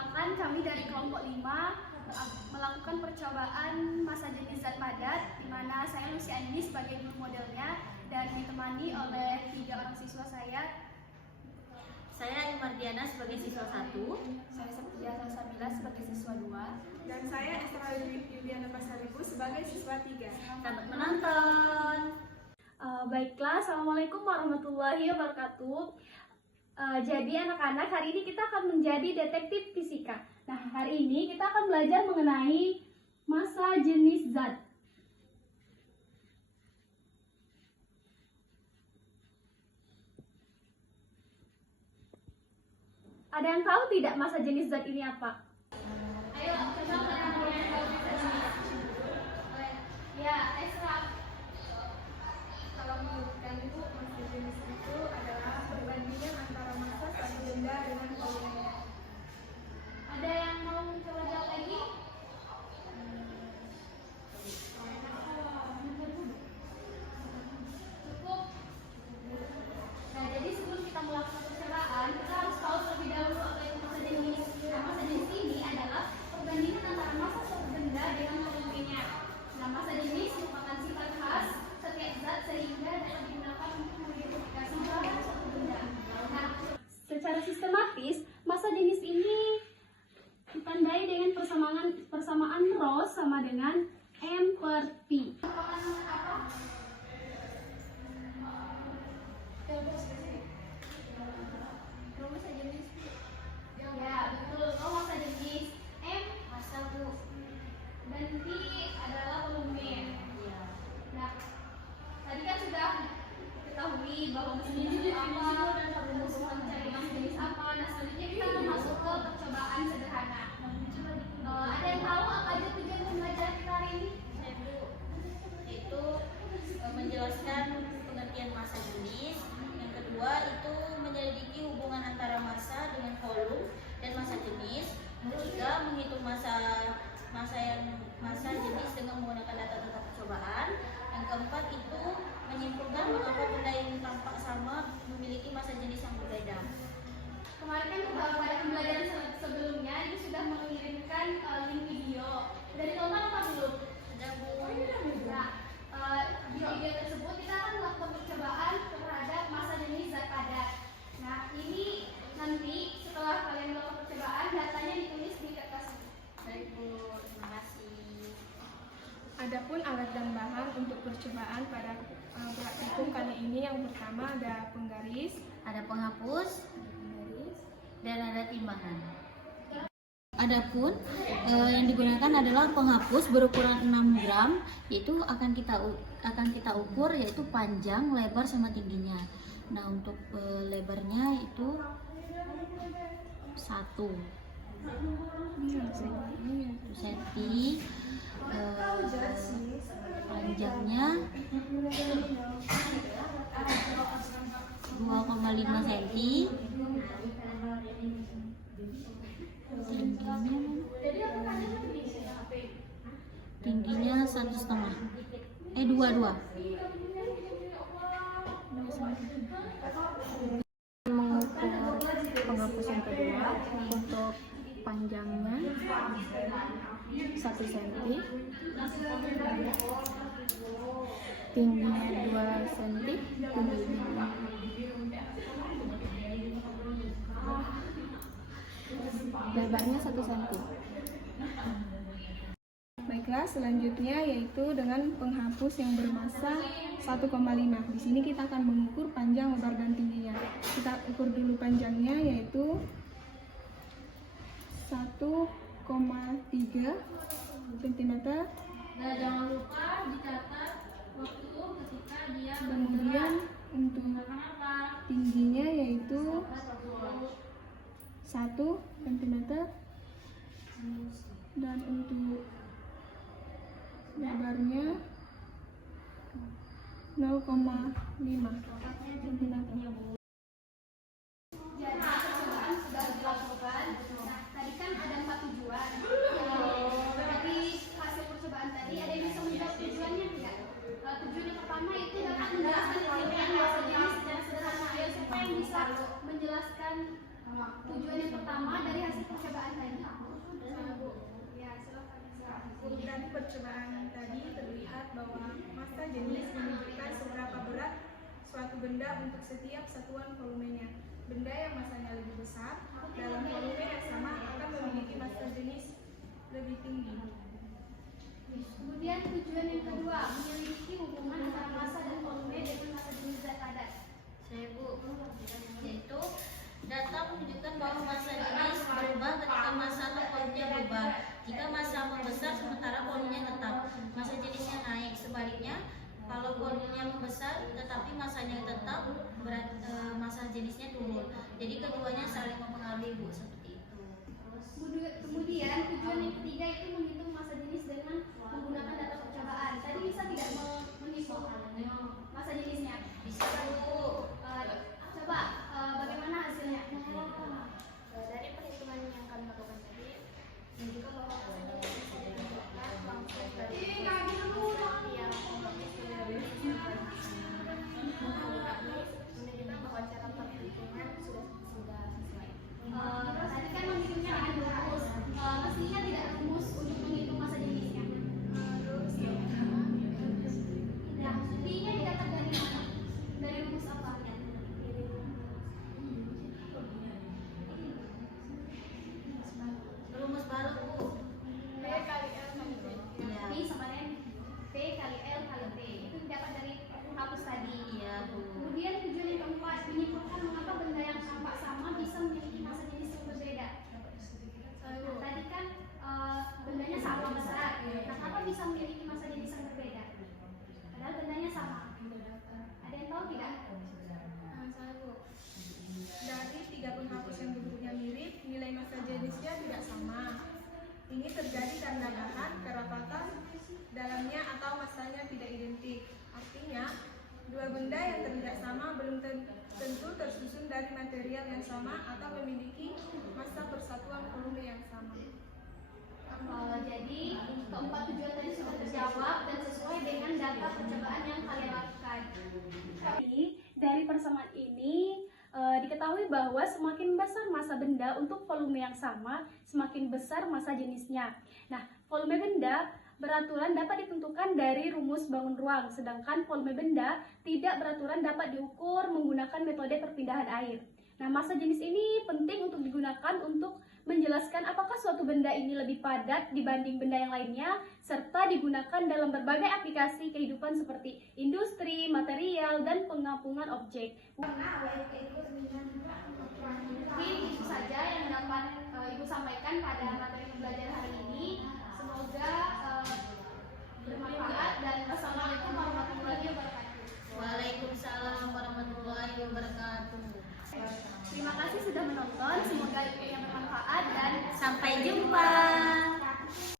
Perkenalkan, kami dari kelompok 5 melakukan percobaan massa jenis zat padat, di mana saya Lucy Andi sebagai guru modelnya dan ditemani oleh 3 orang siswa saya. Saya Imardiana sebagai siswa 1, Saya Septiana Sabila sebagai siswa 2, dan saya Esra Yuliana Pasaribu sebagai siswa 3. Selamat menonton. Baiklah, Assalamualaikum warahmatullahi wabarakatuh. Jadi anak-anak, hari ini kita akan menjadi detektif fisika. Nah, hari ini kita akan belajar mengenai massa jenis zat. Ada yang tahu tidak massa jenis zat ini apa? Ayo, coba yang tahu jenis. Ya, Esra. Kalau menurut kami, massa jenis itu adalah perbandingan antara massa suatu benda dengan volumenya. Ada yang mau coba jawab lagi? Cukup. Nah, jadi sebelum kita melakukan percobaan, kita harus tahu terlebih dahulu apa itu massa jenis. Nah, massa jenis ini adalah perbandingan antara massa suatu benda dengan volumenya. Nah, massa jenis merupakan sifat khas setiap zat sehingga dapat digunakan untuk mengidentifikasi bahan suatu benda. Nah, secara sistematis, massa jenis ini ditandai dengan persamaan rho sama dengan M per P. Ya, betul. Rho massa jenis, M massa Bu, dan P adalah volume. Nah, tadi kan sudah ketahui bahwa massa jenis itu apa dan rumus mencari massa jenis apa. Nah, selanjutnya kita akan masuk ke percobaan sederhana. Ada yang tahu apa aja tujuan pembelajaran kita hari ini? Yaitu menjelaskan pengertian massa jenis. Yang kedua itu menyelidiki hubungan antara massa dengan volume dan massa jenis. Ketiga, menghitung massa jenis dengan menggunakan data-data percobaan. Yang keempat itu menyimpulkan mengapa benda yang tampak sama memiliki massa jenis yang berbeda. Kemarin kan pada pembelajaran sebelumnya itu sudah mengirimkan link video. Udah ditonton apa belum? Ada Bu. Nah, di video tersebut kita akan melakukan percobaan terhadap massa jenis zat padat. Nah, ini nanti setelah kalian melakukan percobaan, datanya ditulis di kertas. Baik Bu, terima kasih. Adapun alat dan bahan untuk percobaan pada praktikum kali ini, yang pertama ada penggaris, Ada penghapus dan ada timbangan. Adapun yang digunakan adalah penghapus berukuran 6 gram, yaitu akan kita ukur yaitu panjang, lebar sama tingginya. Nah, untuk lebarnya itu 1 cm, panjangnya 2,5 cm, tingginya 1,5, 2. mengukur penghapus yang kedua. Untuk panjangnya 1 cm, tingginya 2 cm, lebarnya 1 cm. Baiklah, selanjutnya yaitu dengan penghapus yang bermassa 1,5. Di sini kita akan mengukur panjang, lebar, dan tingginya. Kita ukur dulu panjangnya, yaitu 1,3 cm. Nah, jangan lupa dicatat waktu ketika dia Kemudian untuk tingginya yaitu 1 cm, dan untuk lebarnya 0,5 cm. Jadi percobaan sudah dilakukan. Nah, tadi kan ada 4 tujuan. Dari hasil percobaan tadi, ada yang bisa menjawab tujuannya tidak? Tujuan yang pertama itu dapat menjelaskan pengertian massa jenis secara sederhana. Ayo, siapa yang bisa menjelaskan Tujuan yang pertama dari hasil percobaan tadi. Ya, silakan. Dari percobaan tadi terlihat bahwa massa jenis menunjukkan seberapa berat suatu benda untuk setiap satuan volumenya. Benda yang massanya lebih besar dalam volume yang sama akan memiliki massa jenis lebih tinggi. Kemudian tujuan yang kedua, menyelidiki hubungan antara massa dan volume dengan massa jenis zat padat. Saya Bu, yaitu data menunjukkan bahwa massa jenis berubah ketika massa atau volumenya berubah. Jika massa membesar sementara volumenya tetap, massa jenisnya naik. Sebaliknya, kalau volumenya membesar tetapi massanya tetap, massa jenisnya turun. Jadi keduanya saling mempengaruhi Bu, seperti itu. Kemudian tujuan yang ketiga itu menghitung massa jenis dengan menggunakan data percobaan. Tadi bisa tidak menghitung massa jenisnya? Bisa Bu. Coba bagaimana hasilnya? Dari perhitungan yang kami lakukan tadi, menunjukkan bahwa massa jenis bisa ditentukan langsung dari yang menunjukkan bahwa cara perhitungan sudah sesuai. Tadi kan menghitungnya dengan rumus. Mestinya tidak rumus untuk menghitung massa jenisnya. Tidak. P-nya didapat dari mana? Dari rumus apa? Rumus baru Bu. P kali L kali T. Iya. P sama dengan P kali L kali T. Itu didapat dari penghapus tadi. Iya Bu. Kemudian tujuan yang keempat, menyimpulkan mengapa benda yang tampak sama bisa memiliki massa jenis yang berbeda. Nah, tadi kan bendanya sama besar. Nah, kenapa bisa memiliki massa jenis yang berbeda? Padahal bendanya sama. Ada yang tahu tidak? Saya Bu. Dari tiga penghapus yang bentuknya mirip, nilai massa jenisnya tidak sama. Ini terjadi karena bahan, kerapatan dalamnya atau massanya tidak identik. Artinya, dua benda yang terlihat sama belum tentu tersusun dari material yang sama atau memiliki massa persatuan volume yang sama. Jadi keempat tujuan tadi sudah terjawab dan sesuai dengan data percobaan yang kalian lakukan. Dari persamaan ini diketahui bahwa semakin besar massa benda untuk volume yang sama, semakin besar massa jenisnya. Nah, volume benda beraturan dapat ditentukan dari rumus bangun ruang, sedangkan volume benda tidak beraturan dapat diukur menggunakan metode perpindahan air. Nah, massa jenis ini penting untuk digunakan untuk menjelaskan apakah suatu benda ini lebih padat dibanding benda yang lainnya, serta digunakan dalam berbagai aplikasi kehidupan seperti industri, material, dan pengampungan objek. Mungkin itu saja yang dapat Ibu sampaikan pada materi pembelajaran hari ini. Semoga bermanfaat dan wassalamualaikum warahmatullahi wabarakatuh. Waalaikumsalam warahmatullahi wabarakatuh. Terima kasih sudah menonton. Semoga ilmu yang bermanfaat dan Sampai jumpa.